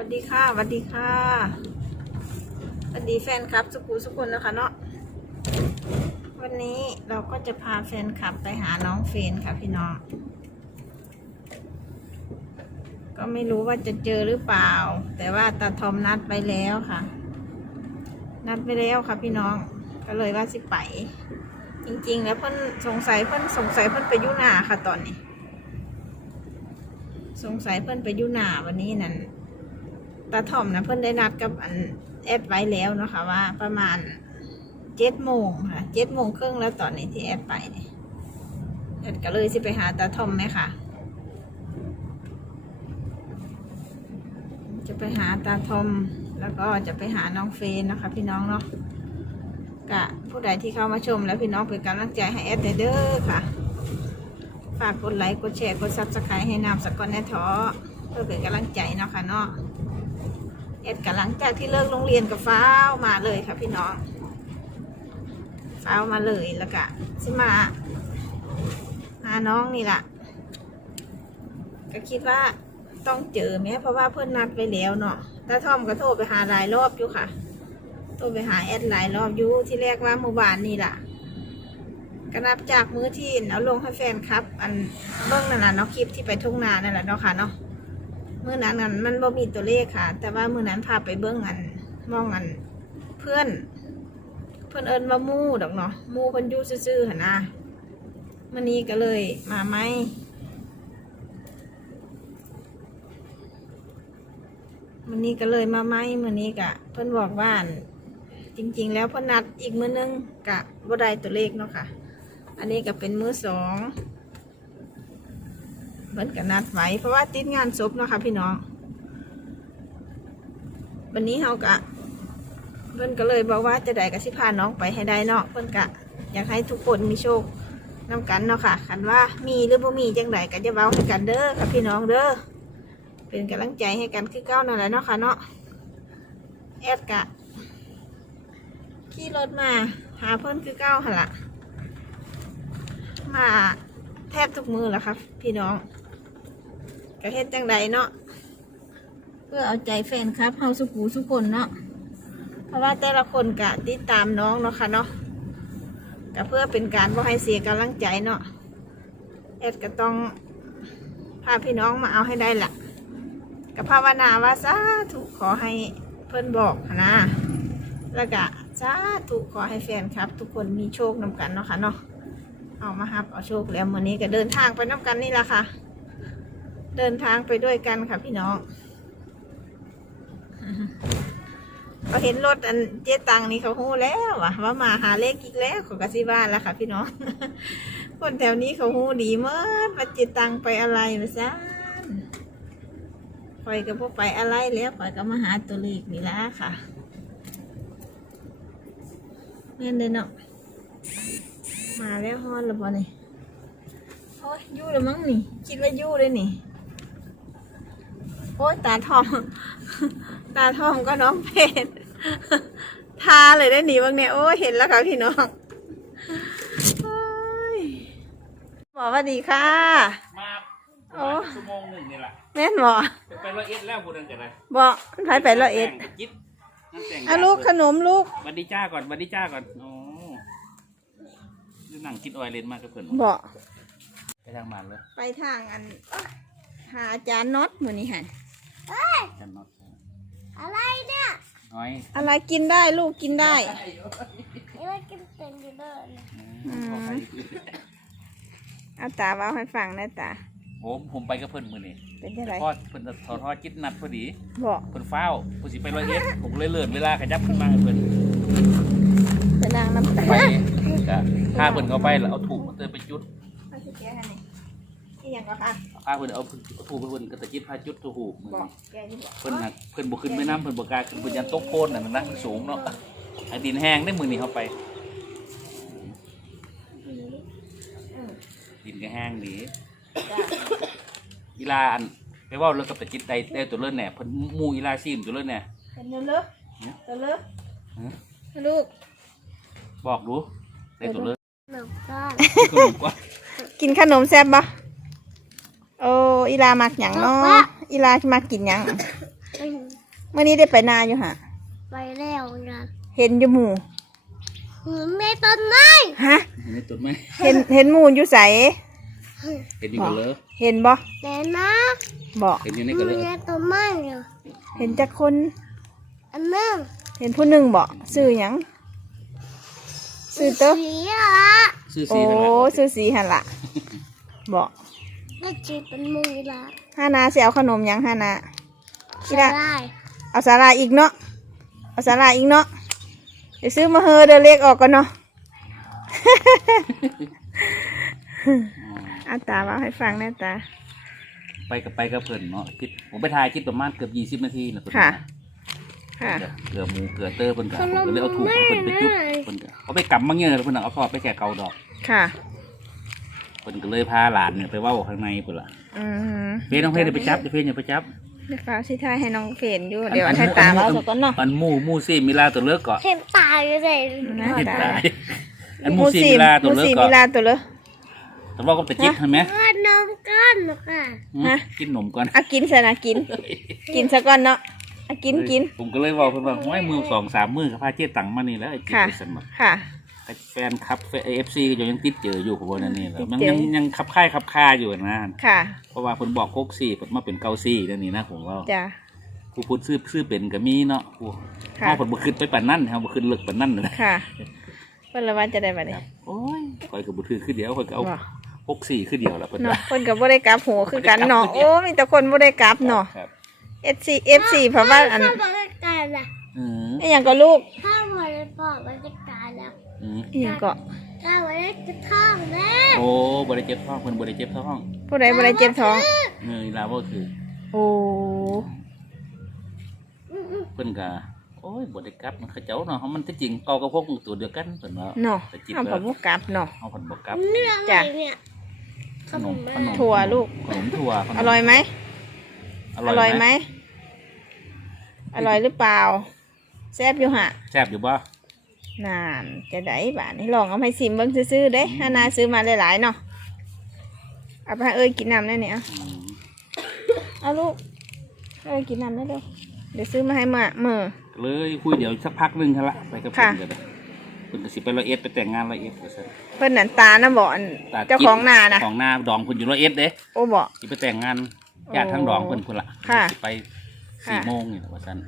วัสดีค่ะสวัสดีค่ะสวัสดีแฟนคลับสุกูสุกุลนะคะเนาะวันนี้เราก็จะพาแฟนคลับไปหาน้องเฟนค่ะพี่น้อง ก็ไม่รู้ว่าจะเจอหรือเปล่า แต่ว่าตาทอมนัดไปแล้วค่ะ นัดไปแล้วค่ะพี่น้อง ก็เลยว่าสิไป จริง ๆ แล้วเพิ่นสงสัยเพิ่นสงสัยเพิ่นไปยุนาค่ะตอนนี้ สงสัยเพิ่นไปยุนาวันนี้นั่น ตาทอมนะเพิ่อนได้นัดกับอันแอดไว้แล้วนะคะว่าประมาณเจ็ดโมงค่ะเจ็ดโมงครึ่งแล้วตอนนี้ที่แอดไปเนี่ยแอดก็เลยสิไปหาตาทอมไหมค่ะ จะไปหาตาทอมแล้วก็จะไปหาน้องเฟนนะคะ พี่น้องเนาะกะผู้ใดที่เข้ามาชมแล้วพี่น้องเป็นกำลังใจให้แอดเด้อค่ะ ฝากกดไลค์กดแชร์กดซับสไครต์ให้นามสกอนแนท้อเพื่อเป็นกำลังใจเนาะค่ะเนาะ อ็ดกำลังจากที่เลิกโรงเรียนกับฟ้าวมาเลยค่ะพี่น้อง ฟ้าวมาเลยแล้วก็สิมาหาน้องนี่แหละก็คิดว่าต้องเจอไหมเพราะว่าเพื่อนนัดไปแล้วเนาะตาทอมก็โทรไปหาหลายรอบอยู่ค่ะ โทรไปหาแอดหลายรอบอยู่ที่แรกว่าเมื่อวานนี่แหละก็นับจากมื้อที่เอาลงให้แฟนครับ อันเบื้องนั่นแหละเนาะคลิปที่ไปทุ่งนานั่นแหละเนาะค่ะเนาะ มื้อนั้นนั้นมันบ่มีตัวเลขค่ะ แต่ว่ามื้อนั้นพาไปเบื้องอันมองอันเพื่อน เพื่อนเอิญว่ามู่ดอกเนาะมู่เพิ่นยู่ซื่อๆหั่นนะมื้อนี้ก็เลยมาไหมมื้อนี้ก็เลยมาไหมมื้อนี้ก็เพิ่นบอกว่านจริง ๆ แล้วเพิ่นนัดอีกมือนึงกะบ่ได้ตัวเลขเนาะค่ะ อันนี้ก็เป็นมือสอง พิ่นก็นัดไว้เพราะว่าติดงานศพเนาะค่ะพี่น้อง วันนี้เฮากะเพิ่นก็เลยบอกว่าจะได้กับสิพาน้องไปให้ได้เนาะเพิ่นกะอยากให้ทุกคนมีโชคนำกันเนาะค่ะคันว่ามีหรือบ่มีจังไดก็จะเว้าให้กันเด้อค่ะพี่น้องเด้อเป็นกำลังใจให้กันคือเก้านั่นแหละเนาะค่ะเนาะแอดกะขี่รถมาหาเพิ่นคือเก้าหั่นล่ะมาแทบทุกมือแล้วครับ พี่น้อง กระเฮ็ดจังใดเนาะเพื่อเอาใจแฟนครับเฮาสุกูสุคนเนาะเพราะว่าแต่ละคนกะติดตามน้องเนาะค่ะเนาะก็เพื่อเป็นการบ่ให้เสียกำลังใจเนาะแอดก็ต้องพาพี่น้องมาเอาให้ได้ละกับภาวนาว่าสาธุขอให้เพิ่อนบอกนะแล้วก็สาธุขอให้แฟนครับ ทุกคนมีโชคนำกันเนาะค่ะเนาะเอามาฮับเอาโชคแล้ววันนี้ก็เดินทางไปน้ำกันนี่แหละค่ะ เดินทางไปด้วยกันค่ะพี่น้องพอเห็นรถอันเจ๊ตังนี่เขาหู้แล้วอะว่ามาหาเลขอีกแล้วของกสิบ้านแล้วค่ะ พี่น้องคนแถวนี้เขาหู้ดีเมื่อว่าเจ๊ตังไปอะไรมาซะคอยก็พวกไปอะไรแล้วคอยก็มาหาตัวเลขนี่ละค่ะเม่นเลยเนาะมาแล้วฮอนแล้วบ่นี่โอ้ยยู่แล้วมั้งนี่ คิดว่ายู่เลยนี่ โอ้ยตาทองตาทองก็น้องเพชรทาเลยได้หนีบ้างเนี่ยโอ้ยเห็นแล้วค่ะพี่น้องโอ้ยหมอสวัสดีค่ะ มาปโอ้ระมาณชั่วโมงหนึ่งนี่แหละแม่นหมอไปร้อยเอ็ดแล้วพูดกันกันเลยบอกไปไปละเอ็ดจิ๊บน้ำแต่งอะลูกขนมลูกบัดดี้จ้าก่อนบัดดี้จ้าก่อนโอ้นี่นั่งกินออยเลนมากกับเพื่อนบอกไปทางมันเลยไปทางอันหาอาจารย์น็อตมือนี่หัน จันน็อตอะไรเนี่ยน้อยอะไรกินได้ลูกกินได้ นี่ว่ากินเป็นอยู่เด้อเนี่ยอืมขอไปเอาตาเว้าให้ฟังนะตาโอ้ผมไปกับเพื่อนมือนี่เป็นยังไงทอดเพื่อนทอดทอดจิตนัดพอดีบอกเพื่อนเฝ้าเพื่อนสิไปร้อยเอ็ดผมเลยเลื่อนเวลาขยับขึ้นมาให้เพื่อนไปนางน้ำตาไปก็พาเพื่อนเขาไปแล้วเอาถูกมาเตือนไปจุดมาสิแกให้นี่ นี่ยังก็ค่ะพาเพื่อนเอาเอาถูกไปเพื่อนก็ตะจิตพาจุดถูกมือบอกนี่แกนี่บอกเพิ่นหักเพิ่นบ่ขึ้นไปน้ำเพิ่นบ่กล้าขึ้นเพิ่นยันตกโพนน่ะนะมันสูงเนาะไอ้ดินแห้งได้มือนี่เข้าไป ดินก็แห้งดีจ้ะอีลาอันไปเว้าเรื่องกับตะจิตได้ได้ตัวเลิ่นแหน่เพิ่นหมู่อีลาซีมตัวเลิ่นแหน่เป็นเนื้อเลือเนี่ยตัวเลือฮะลูกบอกดูได้ตัวเลิ่นหนูก้อนขนมกว่ากินขนมแซ่บปะ โอ้อีลามักหยังเนาะอีลามักกินหยังอืมเมื่อนี้ได้ไปนาอยู่ฮะไปแล้วนะเห็นอยู่หมู่หือไม่ต้นไม้ฮะเห็นในต้นไหมเห็นเห็นหมู่อยู่ใสเห็นอยู่กันเลยเห็นบ่แต่นะบ่เห็นอยู่ในมักันนเลยมีต้นไม้อยู่เห็นจักคนอันนึงเห็นผู้หนึ่งบ่ซื้อหยังซื้อเต้อสีอะซื้อโอ้สีนั่นแหละซื้อสีหันละบ่ก็ จีเป็นมือละฮานาสิเอาขนมหยังฮานาสอีละลายเอาสาลายอีกเนาะเอาสาลายอีกเนาะเดี๋ยวซื้อมาเฮอเดยวเลขออกก่อนเนาะอาตาว่าให้ฟังแน่ตา ไปกับไปกับเพิ่นเนาะคิดผมไปถ่ายคิดประมาณเกือบยี่สิบนาทีนะเพิ่นค่ะ ค่ะ เกลือหมูเกลือเตอร์เพิ่นก็ผมก็เลยเอาถูกเพิ่นไปจุดเพิ่นก็เอาไปกำมังเงี้ยเพิ่นเอาทอดไปแค่เกาดอก ค่ะเพิ่นก็เลยพาหลานเนี่ยไปเว้าข้างในเพิ่นล่ะอืมเฟนน้องเพนเดี๋ยวไปจับเดี๋ยวเพนอย่าไปจับเดี๋ยวฟ้าสิทายให้น้องเฟรนอยู่ เดี๋ยวอันให้ตาเราสักก่อนเนาะอันหมูหมูซี่มิลาตัวเลิกก่อนเห็นตายอยู่เลยนะเห็นตาตายอันหมูซี่มิลาตัวหมูเลิกสีก่อมินลาตัวเลยแต่ว่าก็ไปจิตใช่ไหมเพื่อนนมก้อนหรอกค่ะอืมฮะกินนมก่อนอะกินซะนะกิน กินซะก่อนเนาะอะกินกิน ผมก็เลยบอกเพิ่นว่าไม่มือสองสามมือกับพาเจ๊ตังมานี่แล้วไอ้จิตค่ะไปสนมาค่ะ แฟนคลับเอฟซีก็ยังติดเจออยู่ผมว่านั่นนี่แหละมันติดเจอยังยังขับค่ายขับค่าอยู่นะ ค่ะเพราะว่าเพิ่นบอกโคกซี่เพิ่นมาเป็นเกาซี่นั่นนี่นะผมว่าจ้ะ ผู้พูดซื้อซื้อเป็นก็มีเนาะผู้ค่ะเฮาเพิ่นบ่ขึ้นไปปานนั้นเฮาบ่ขึ้นเลิกปานนั้นนะค่ะเพิ่นละว่าจะได้บัดนี้ โอ้ยข่อยก็บ่ถือคือเดียวข่อยก็เอาบ่หกสี่คือเดียวแล้วเพิ่นเนาะว่า เพิ่นก็บ่ได้กลับหัวคือกันเนาะบ่ได้กลับโอ้มีแต่คนบ่ได้กลับเนาะ ครับ FC FC เพราะว่าอันถ้าบริการล่ะอืมอหยังก็ลูก ถ้าบริบอกบริการแล้ว อืมอหยังก็ถ้าบริการท่องแม่โอ้บ่ได้เจ็บท้องเพิ่นบ่ได้เจ็บท้องผู้ใดบ่ได้เจ็บท้อง เงยลาบ่คือโอ้เพิ่นก็โอ้ยบ่ได้กลับมันเขาเจ้าเนาะเฮามันที่จริงเก่ากับพวกตัวเดียวกันเพิ่นว่าเนาะแต่จิตเฮาว่าก็บ่กลับเนาะเฮาเพิ่นบ่กลับเนื้ออะไรจ้ะเนี่ยขนมขนมถั่วลูก ขนมถั่วขนมอร่อยไหมออร่อยไหมอร่อยหรือเปล่าแซ่บอยู่ฮะแซ่บอยู่บ่ นานจะได้บาทนี่ลองเอาให้ซิมเบิ่งซื่อๆเด้ฮานาซื้อมาหลายๆเนาะเอาไปให้เอ้ยกินน้ำได้เนี่ยเอาอืมเอาลูกเอ้ยกินน้ำได้เด้อเดี๋ยวซื้อมาให้มาเมื่อเลยคุยเดี๋ยวสักพักหนึงหั่นละไปกับเพิ่นค่ะก็ได้เพิ่นก็สิไปร้อยเอ็ดไปแต่งงานร้อยเอ็ดว่าซั่นเพิ่นนันตานะบอกอันตาเจ้าของนานะของนาดองเพิ่นอยู่ร้อยเอ็ดเด้โอ้บอกสิไปแต่งงานญาติทั้งดองเพิ่นพุ่นละค่ะสิไปค่ะสี่โมงนี่แหละว่าซั่น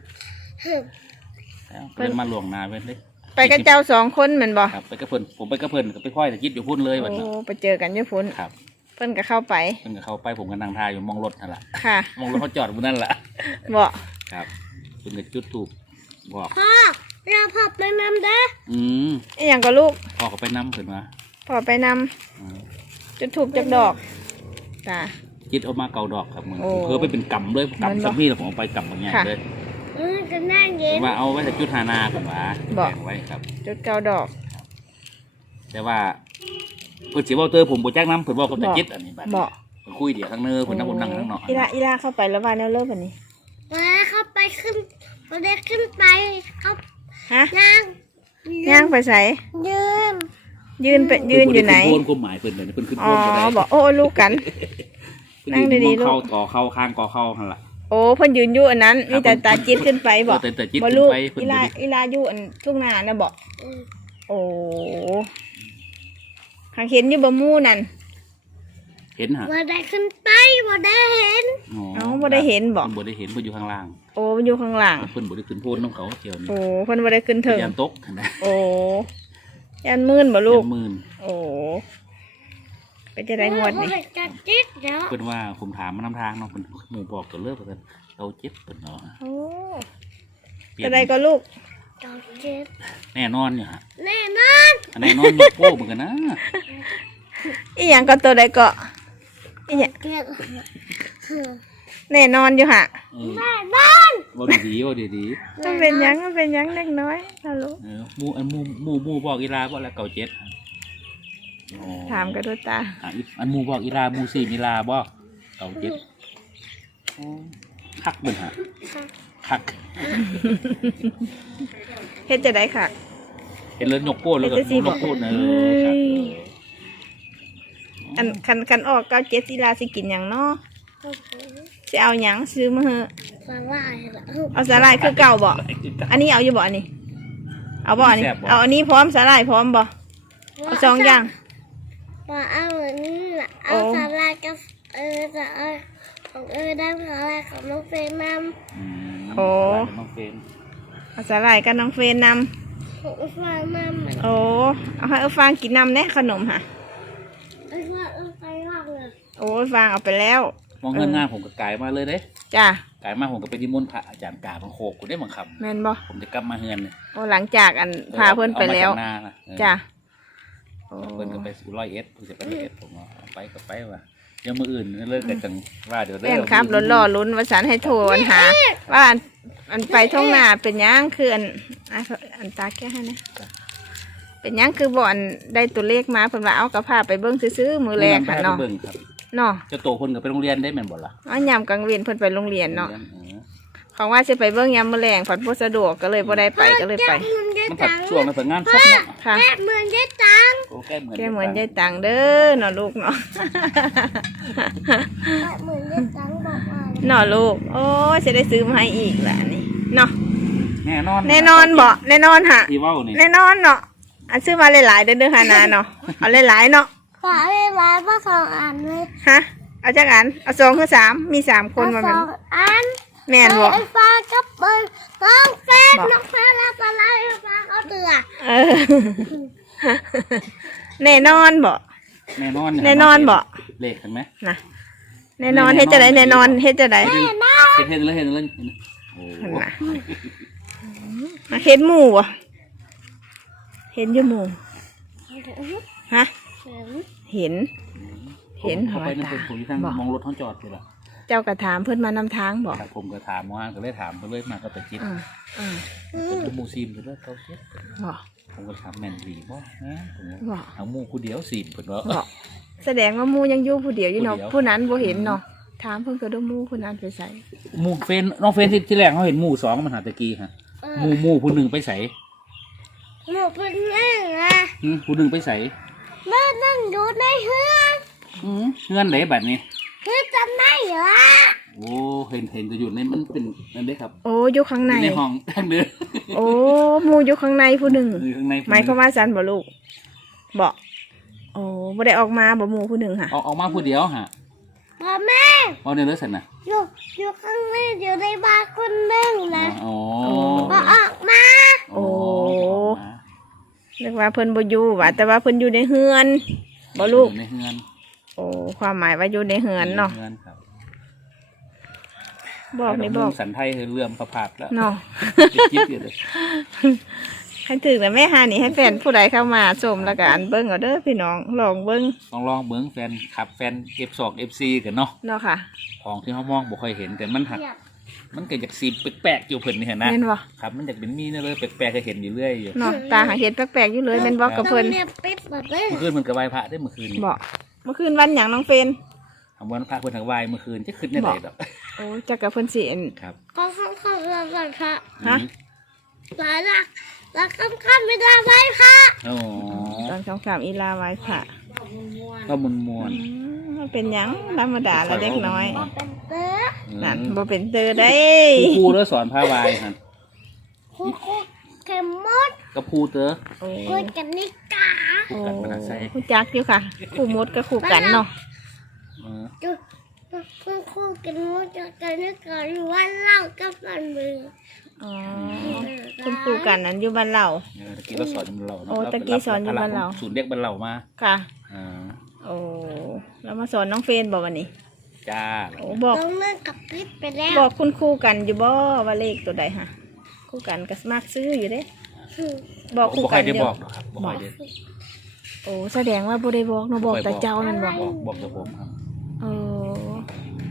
แล้วเพิ่เพิ่นนมาหลวงนาเว้นเลย ไปกับเจ้าสองคนเหมือนบอกครับไปกับเพิ่นผมไปกับเพิ่นก็ไปค่อยแต่คิดอยู่พุ่นเลยวันโอ้นั้นไปเจอกันอยี่พุ่นครับเพิ่นก็เข้าไปเพิ่นก็เข้าไปผมก็นั่งทายอยู่มองรถนั่นแหละค่ะ มองรถเขาจอดบนนั่นแหละบอกครับเพิ่นก็จุดถูกบอกพ่อเราพับไปนำเด้ออืมอีหยังก็ลูกพ่อก็ไปนํเพิ่นมาพอไปนำอืมจุดถูกจักดอกจ้าคิดเออกมาเกาดอกครับมึงโอ้เพิ่ไปเป็นกำเลยมันบ่กำสักพี่แล้วผมเอาไปกำบางอย่างค่ะ เลย เออก็นั่งเย็ผนมว่าเอาไว้แต่จุดหานาเพิ่นว่าบอก แบ่งไว้ครับ จุดเก้าดอก แต่ว่าเพิ่นสิเว้าเตอร์ผมบ่จักนํเพิ่นบอกกับแต่บอกจิตอันนี้บัดบอกเพิ่นคุยเดี๋ยวทั้งเนื้อเพิ่นนั่งบนนั่งทั้งเนาะอีลาอีลาเข้าไปแล้วว่าแนวเลิกวันนี้ มาเข้าไปขึ้นมาได้ขึ้นไปเขาฮะ นั่งย่างไปใส่ยืนยืนไปยืนอยู่ไหน เพิ่บ่ด้ขึ้โพนความหมายเพิ่นเลยเพิ่นขึ้นอ๋โพอนก็ได้บอกโอ้ลูกกัน เพิ่นั่งดีๆยืมองลูก เข้าก่อเข้าข้างก่อเข้าหั่นล่ะ โอ้เพิ่นยืนอยู่อันนั้นมีแต่ตาจิตขึ้นไปบอกแต่แต่จิตบ่ขึ้นลูกไปเพิ่นอีบ่ลาได้ อีลาอยู่อันทุ่งนานะบอกเออโอ้หางเห็นอยู่บะมู่นั่นเห็นฮะมาได้ขึ้นไปมาได้เห็นเอ้าบ่ได้เห็นบอกเพิ่นบ่ได้เห็นเพิ่นอยู่ข้างล่างโอ้มันอยู่ข้างหลังเพิ่นบ่ได้ขึ้นโพนน้องเขาเที่ยวนี้โอ้เพิ่นบ่ได้ขึ้นถึงยานตกหั่นนะโอ้ยันมื่นบ่ลูก ยานหมื่นโอ้ ไปจะได้งวดนี่ จัดจิตแล้วเพิ่นว่าผมถามมานำทางเนาะเพิ่นหมู่บอกตัวเลิกเพิ่นเราเจ็บเพิ่นเนาะโอ้เปลี่ยจะได้ก็ลูก จัดจิตแน่นอนอยู่ฮะแน่นอนอันแน่นอนยกโป้เหมือนกันนะอีหยังก็ตัวใดก็อีหยังเกิดแน่นอนอยู่ฮะเออแน่นอนบ่ดีๆบ่ดีมันเป็นหยังมันเป็นหยังเล็กน้อยนะลูกๆเออหมู่อันหมู่หมู่หมู่บอกอีลาบ่แล้วเก่าเจ็ด อ๋อถามกันดูตาอะอีอันหมู่บอกอีลาหมู่สี่มีลาบ่เก่าเจ็ดโอ้คักเบิ่นฮะคักเฮ็ดจะได้ค่ะ เห็นแล้วยกโป้แล้วก็เฮ็ดจังซี่ยบ่ กโป้เอเฮ้อครับยอันคันคันออกเก้าเจ็ดศิลาสิกินหยังเนาะก็คือสิเอาหยังซื้อมาเฮอะสลายแล้วเอาสาหร่ายคือเก่าบ่อันนี้เอาอยู่บ่อันนี้ เอาบ่อันนี้ เอาอันนี้พร้อมสาหร่ายพร้อมบ่เอาสองอย่าง ว่าเอาเหมือนนี่แหละเอาสลายกับเออจะเอาของเออได้สลายของน้องเฟรมนอืมโอ้น้องเฟนเอาสาหร่ายกับน้องเฟนนำำของเออฟังนำเหมือนโอ้เอาให้เออฟางกินนำแน่ขนมค่ะ เออว่าเออไปมากเลยโอ้ยฟางเอาไปแล้ว มองเงินงานผมก็กลายมาเลยเด้จ้ากลายมาผมก็ไปนิมนต์พระอาจารย์กาบังโคกกูได้บางคแม่นบ่ำผมจะกลับมาเฮือนเนี่ยโอ้หลังจากอันพาเพื่อนไปแล้วอามาจากนาน่ะเออจ้าโอ้ เพิ่นก็ไปสู่ร้อยเอ็ดเพิ่นจะไปร้อยเอ็ดผมว่าเอาไปก็ไปว่าเดี๋ยวมืออื่นเลิกกันจังว่าเดี๋ยวแม่นครับรถรอลุ้นว่าสันให้โทรอันหา ว่าอันอันไปท่องนาเป็นหยังคืออันอันอันตาแก้ให้นะเป็นหยังคือบ่อันได้ตัวเลขมาเพิ่นว่าเอากระพาไปเบิ่งซื้อๆมือแรกค่ะเนาะเบิ่งครับเนาะเจะโตคนก็ไปโรงเรียนได้แม่นบ่ล่ะเอายามกลางเวียนเพิ่นไปโรงเรียนเนาะโรงรียออของว่าสิไปเบิ่งยามมื้อแรงผัดบ่สะดวกก็เลยบ่ได้ไปก็เลยไปเหมือนยาย มันผัดตังช่วงนั้นเพิ่นงานครบเนาะค่ะ แม่เหมือนยายตังโอ้แก้เหมือนแกเหมือนยายตังเด้อเนาะลูกเนาะ แม่เหมือนยายตังบอกว่าเนาะลูก โอ้ยสิได้ซื้อมาให้อีกล่ะนี่เนาะแน่นอนแน่นอนบ่แน่นอนฮะ ที่เว้านี่แน่นอนเนาะอันซื้อมาหลายๆเด้อเด้อฮานาเนาะเอาหลายๆเนาะฝาไม่ร้ายมาสองอันเลยฮะเอาจักอันเอาสองคือสามมีสามคนมาสเป็นองอัน แม่นบ่ไอ้ฟ้ากับเปิ้ลน้องเฟนบอกน้องเฟนแล้วปลาไหลไอ้ฟ้าเขาเตือเออแน่นอนบ่แน่นอนแน่นอนบ่เลขเห็นไหมนะแน่นอนเฮ็ดจะไดแน่นอนเฮ็ดจะไดเห็นเห็นเลยเห็นเลยโอ้เห็นน่ะมาเห็นหมู่บ่เห็นอยู่หมู่ฮะเห็น เห็นหเขาอไปยนั่นตาเป็นผมที่ทางบอกมองรถท้องจอดเลยล่ะ เจ้ากระถามเพิ่นมานำทางบอกครับผมก็ถามว่าก็เลยถามไปเลยมาก็ไปคิดอ่าอ่าเป็นหมูซีมหรือว่าเขาเช็ดบอกผมก็ถามแม่นดีบ่นะผมว่าบอกเอาหมูคู่เดียวซีมเพิ่นว่า บอกแสดงว่าหมูยังอยู่ผู้เดียวอยู่เนาะผู้เดียว ผู้นั้นบ่เห็นเนาะถามเพิ่นก็ดูหมูผู้นั้นไปใส่หมูเฟนน้องเฟนที่ที่แรกเขาเห็นหมูสองมันหาตะกี้ฮะหมูหมูผู้หนึ่งไปใส่หนูเป็นแม่นะหืมผู้หนึ่งไปใส่แม่นั่งอยู่ในเฮือนอืมเงื่อนไหนแบบนี้ คือจำได้เหรอโอ้เห็นเห็นจะอยู่ในมันเป็นนั่นเด้ครับโอ้อยู่ข้างอในยู่ในห้องทางเดินโอ้หมูอยู่ข้างในผู้หนึ่งอยู่ข้างในหมายความว่าซันบ่ลูกบอกโอ้บ่ได้ออกมาบ่หมูผู้หนึ่งค่ะเอาออกมาผู้เดียวฮะพ่อแม่เอาในรถสันนะอยู่อยู่ข้างในอยู่ในบ้านคนหนึ่งนะอ๋อพอออกมาโอ้เรียกว่าเพิ่นบ่อยู่ว่าแต่ว่าเพิ่นอยู่ในเฮือนบ่ลูกในเฮือนโอ้ความหมายว่าอยู่ในเฮือนเนาะใฮือนครับบอกนี่บอกสันไทยเรื่องประพาดแล้วเนาะจิ๊บอยู่เลยให้ถึงแต่แม่หานี่ให้แฟนผู้ใดเข้ามาชมแล้วก็อันเบิ้งเอาเด้อพี่น้องลองเบิ้งลองลองเบิ้งแฟนขับแฟน F2 FC กันเนาะเนาะค่ะ ของที่เขามองบ่ค่อยเห็นแต่มันหัก มันก็อยากซีมแปลกๆอยู่เพิ่นนี่เห็นนะแม่นบ่ครับมันอยากเป็นมีนะเลยแปลกๆก็เห็นอยู่เรื่อยอยู่เนาะตาหาเห็ดแปลกๆอยู่เลยแม่นบ่กับเพิ่นต้องเรียกปิดหมดเลยเมื่อคืนมันก็ไหว้พระได้เมื่อคืนนี่บอก เมื่อคืนวันหยังน้องเฟนทำวันพระเพิ่นทางไหว้เมื่อคืนจะขึ้นได้ไหนดอกโอ้จักกับเพิ่นสิเอ็นครับก็ข้างข้างเราก่อนค่ะฮะหลายหลักหลักข้ามข้ามไม่ได้ไหมค่ะโอ้ตอนสามอีลาไว้พระก็มวนมวนอืมมันเป็นหยังธรรมดาละเด็กน้อยเป็นเต้อๆนั่นบ่เป็นเตอได้ครูแล้วสอนพระวายฮะคู่คู่เข็มมด กับครูเต๋อโอ้คุยกันนิกาครูกันมาใส่คู่จักอยู่ค่ะคู่มดกับคู่กันเนาะเออดูคู่คู่กันมดจะกันนิกาว่าเล่ากับมันมืออ๋อคุณครูกันนั้นอยู่บ้านเรา เออตะกี้เราสอนอยู่บ้านเราเนาะโอ้ตะกี้สอนอยู่บ้านเรา ศูนย์เด็กบ้านเรามาค่ะ อ่าโอ้แล้วมาสอนน้องเฟนบอกวันนี้จ้าโอ้บอกต้องเลิกกับปิดไปแล้วบอกคุณครูกันอยู่บ่ว่าเลขตัวใดฮะครูกันก็มากซื้ออยู่เด้ บอกครูบ่ค่กัอยนได้เดียบวอกหรอกครับบ่ค่อยได้โอ้แสดงว่าบ่ได้บอกเนาะบอกแต่เจ้านั่นบอกบอกบอกแต่ผมครับเออ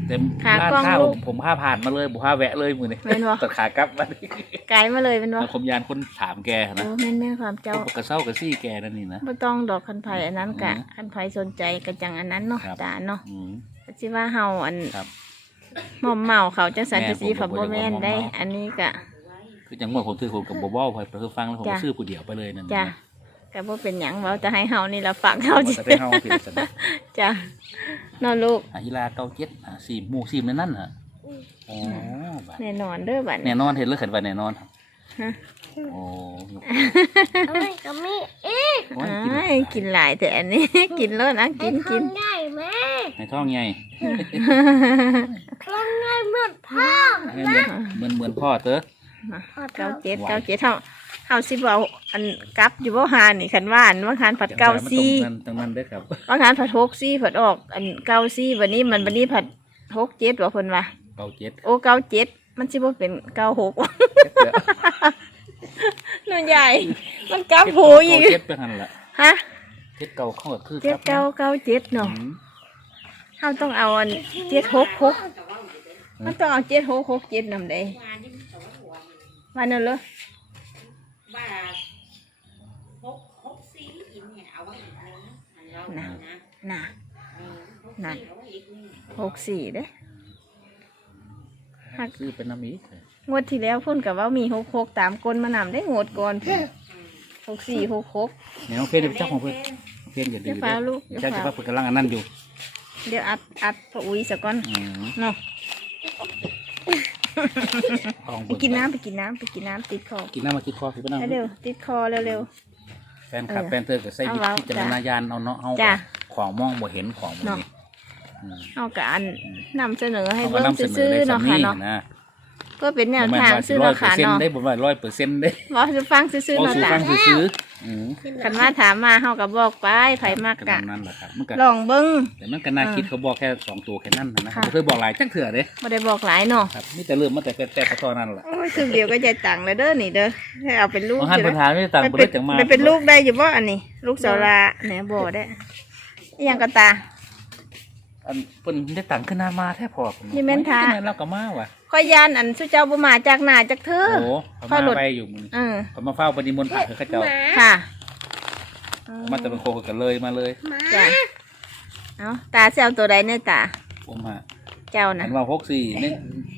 เต็มขากล้องค่าลูผกมผมค่าผ่านมาเลยผมค่าแวะเลยมือนี่แม่นบ่ ตัดขากลับมาดิไกลมาเลยเป็นบ่ผมยานคนถามแกโอ้นะแม่นแม่นความเจ้า ผมกระเซ้ากระซี่แกนั่นนี่นะ บ่ต้องดอกคันไผอันนั้นกะ อืมคันไผสนใจก็จังอันนั้นเนาะครับ ตาเนาะอืม สิว่าเฮาอันครับหม่อมเมาเขาจังสันแม่จะสิผมฝับบ่บ่ได้แม่นว่าหม่อมได้เมาอันนี้กะ คือจังหวะผมถือผมกับโบว์ไปเพื่อฟังแล้วผมก็จ้ะ ซื้อผู้เดียวไปเลยนั่นจ้ะนะก็บ่เป็นหยังเว้าจะให้เฮานี่ละฝากเฮาผมจิก็ได้เฮาผิดสันนะจ้ะนอนลูกอะอีลาเก้าเจ็ดอะสี่หมู่สี่ในนั้นฮะโอ้บัดแน่นอนเด้อบัดแน่นอนเห็นเลยเห็นว่าแน่นอนฮะโอ้เอาไว้ก็มีเอ๊ะโอ้ยกินอ้ายกินหลายแต่อันนี้ กินแล้วนะกินกิน ทำได้ไหมในท้องใหญ่ทำได้เหมือนพ่อให้เหมือนเหมือนเหมือนพ่อเต๋อ เก้าเจ็ดเก้าเจ็ดเท่าเท่าสิบเอาอันกลับอยู่บ่หานี่คันว่าอันว่าหานผัดเก้าซี่ตรงนั้นเด้อครับว่าหานผัดหกซี่ผัดออก อันเก้าซี่วันนี้มันวันนี้ผัดหกเจ็ดว่าเพิ่นว่าเก้าเจ็ดโอ้เก้าเจ็ดมันสิบ่เป็นเก้าหกหนูใหญ่ มันกลับหูอีกเจ็ดไปหันละฮะเจ็ดเก่าเข้ากับคือเจ็ดเก้าเก้าเจ็ดเนาะอืมเฮาต้องเอาอันเจ็ดหกหกมันต้องเอาเจ็ดหกหกเจ็ดนำได้ วันนั้นเลยว่าหกหกสี่อินเนี่ยเอาไว้อีกนึงอันเราน่ะนะน่ะเออหกน่ะสี่เอาไว้อีกนึงหกสี่เด้ซื้อเป็นน้ำอีกงวดที่แล้วพุ่นกับว่ามีหกหกตามกลมานำได้งวดก่อนพุ่นหกสี่หกหกเนี่ยน้องเพื่อนเจ้าของเพื่อนเพื่อนอย่าดื้อเดี๋ยวฟ้าลูกเจ้าเดี๋จะยวฟ้าว่าเพื่อนกำลังอันนั้นอยู่ เดี๋ยวอัดอัดพระอุ้ยสักก่อนอืม เนาะลอง ไปเบิ่งกินน้ำไปกินน้ำไปกินน้ำติดคอกินน้ำมากินคอพี่ป้าน้องเร็วๆติดคอเร็วแฟนคลับเออแฟนเธอก็ใส่เอาเว้าพิจารณญาณเอาเนาะเอาจ้ะของมองบ่เห็นของมันเนาะนี่อืมๆเอากอันนำเสนอให้เอาก็เบิ่งนำเสนซื่ออได้ๆเนาะสำค่ะนี่เนาะ นะเพื่อเป็นแนวบ่แม่นทางว่าสิซื่อร้อยเนาะเปอค่ะร์เซ็นต์เนาะได้บ่ว่าร้อยเปอร์เซ็นต์ได้บอกจะฟังซื่อๆเอาเนาะสู่จ้ะฟังซื้อๆอืมคันว่าถามมาเฮาก็บอกไปไผมากก็กะนั่นแหละครับมันก็ลองเบิ่งแต่มันก็น่าเออคิดเขาบอกแค่สองตัวแค่นั้นนะค่ะเขาบ่เคยบอกหลายจักเถื่อเด้บ่ได้บอกหลายเนาะครับมีแต่เริ่มมาแต่แต่แต่ตอนนั้นแหละโอ้ยคือเดียวก็ใจตังค์เลยเด้อนี่เด้อให้เอาเป็นลูกบางท่านอยู่ปัญนะหาไม่ได้ต่างไปประเป็เทนศจังมาไปเป็นลูกได้อยู่บ่อันนี้ ลูกสาวลาเนี่ยบ่ได้อิหยังก็ตา อันเพิ่นได้ต่างขึ้นหน้ามาแท้พอผมนี่แม่นท่าจังเราก็มาว่ะค่อยยานอันสุเจ้าบ่มาจากหน้าจากเธอ โอ้เขาค่อยหลุมาดไปอยู่มื้อนี้เออเขามาเฝ้าปฏิมนต์พระเขาเจ้าค่ะ มาแต่เป็นโคกันเลยมาเลยจ้ะเอาตาเซลตัวใดเนี่ยตา ผมฮะเจ้าอันะนว่า64นี่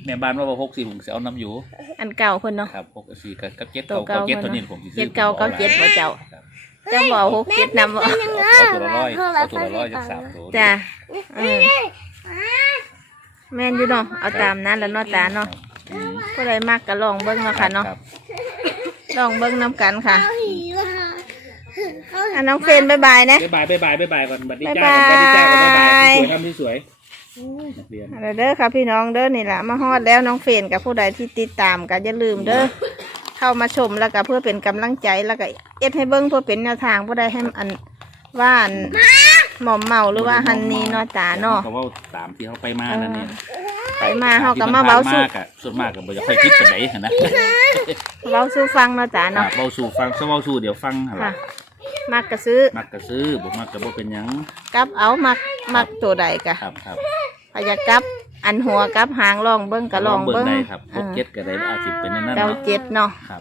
แม่บ้านว่าว่า64ผมสิเอาน้ำอยู่อันเก่าเพิ่นเนาะ ครับ64กับกับ7ตัวเก่าเก่าเจ็ดตัวนี้ผมสิซื้อเจ็ดเก่าเก่าเจ็ดบ่เจ้า ครับเจ้าบ่เอาหกเจ็ดนำบ่เอาเอาตัวละร้อยเอาตัวละร้อยจากสามตัวจ้ะเออแม่นอยู่เนาะเอาตามนั้นแล้วเนาะตาเนาะอืมก็เลยมากก็ลองเบิ่งเนาะค่ะเนาะรับลองเบิ่งนํกันค่ะเอาหีละอะน้องเฟรนบ๊ายบายนะบ๊ายบายบ๊ายบายบ๊ายบายก่อนบัดนี้บ๊ายจ้าบายก่อนบัดนี้จ้าก่อนบ๊ายบายสวยทำที่สวยนักเรียนเอาเด้อค่ะพี่น้องเด้อนี่แหละมาฮอดแล้วน้องเฟรนกับผู้ใดที่ติดตามก็อย่าลืมเด้อ เข้ามาชมแล้วก็เพื่อเป็นกำลังใจแล้วก็เอ็ดให้เบิ่งเพื่อเป็นแนวทางผู้ใดให้อันว่าอันหม่อมเมาหรือว่าฮันนี่เนาะตาเนาะ เขาเว่าตามที่เขาไปมานั่นนี่ไปมาเฮาก็มาเว้าสู่มากอะส่วนมากก็บ่จะค่อยคิดกันไหนนะเว้าสู่ฟังเนาะตาครัเนาะบเว้าสู่ฟังซะเว้าสู่เดี๋ยวฟังหั่นค่ะล่ะมักก็ซื้อมักก็ซื้อบ่มักก็บ่เป็นหยังกลับเอามักมักตัวใดก็ครับครับพยากลับ อันหัวกลับหางลองเบิ่งก็ลองเบิ่งได้ครับเอหกอเจ็ดก็ได้อาจสิเป็นนั่นเก้าเนาะเจ็ดเนาะครับ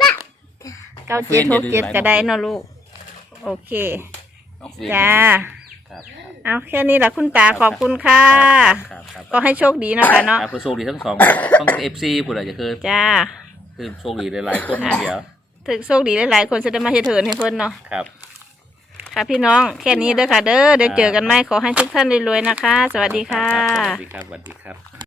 เก้าเจ็ดหกเจ็ดก็ได้เนาะลูก โอเคน้องเฟียนจ้าครับเอาแค่นี้แหละคุณตาขอบคุณค่ะ ครับครับก็ให้โชคดีนะคะเนาะครับคือโชคดีทั้งสองต้อง FC พุ่นล่ะจะคือจ้าคือโชคดีหลายๆคนเดียวถึกโชคดีหลายๆคนจะได้มาเฮ็ดเถินให้เพิ่นเนาะครับ ค่ะพี่น้องแค่นี้เด้อค่ะเด้อเดี๋ยวเจอกันใหม่ขอให้ทุกท่านรวยๆนะคะ สวัสดีค่ะ สวัสดีครับสวัสดีครับ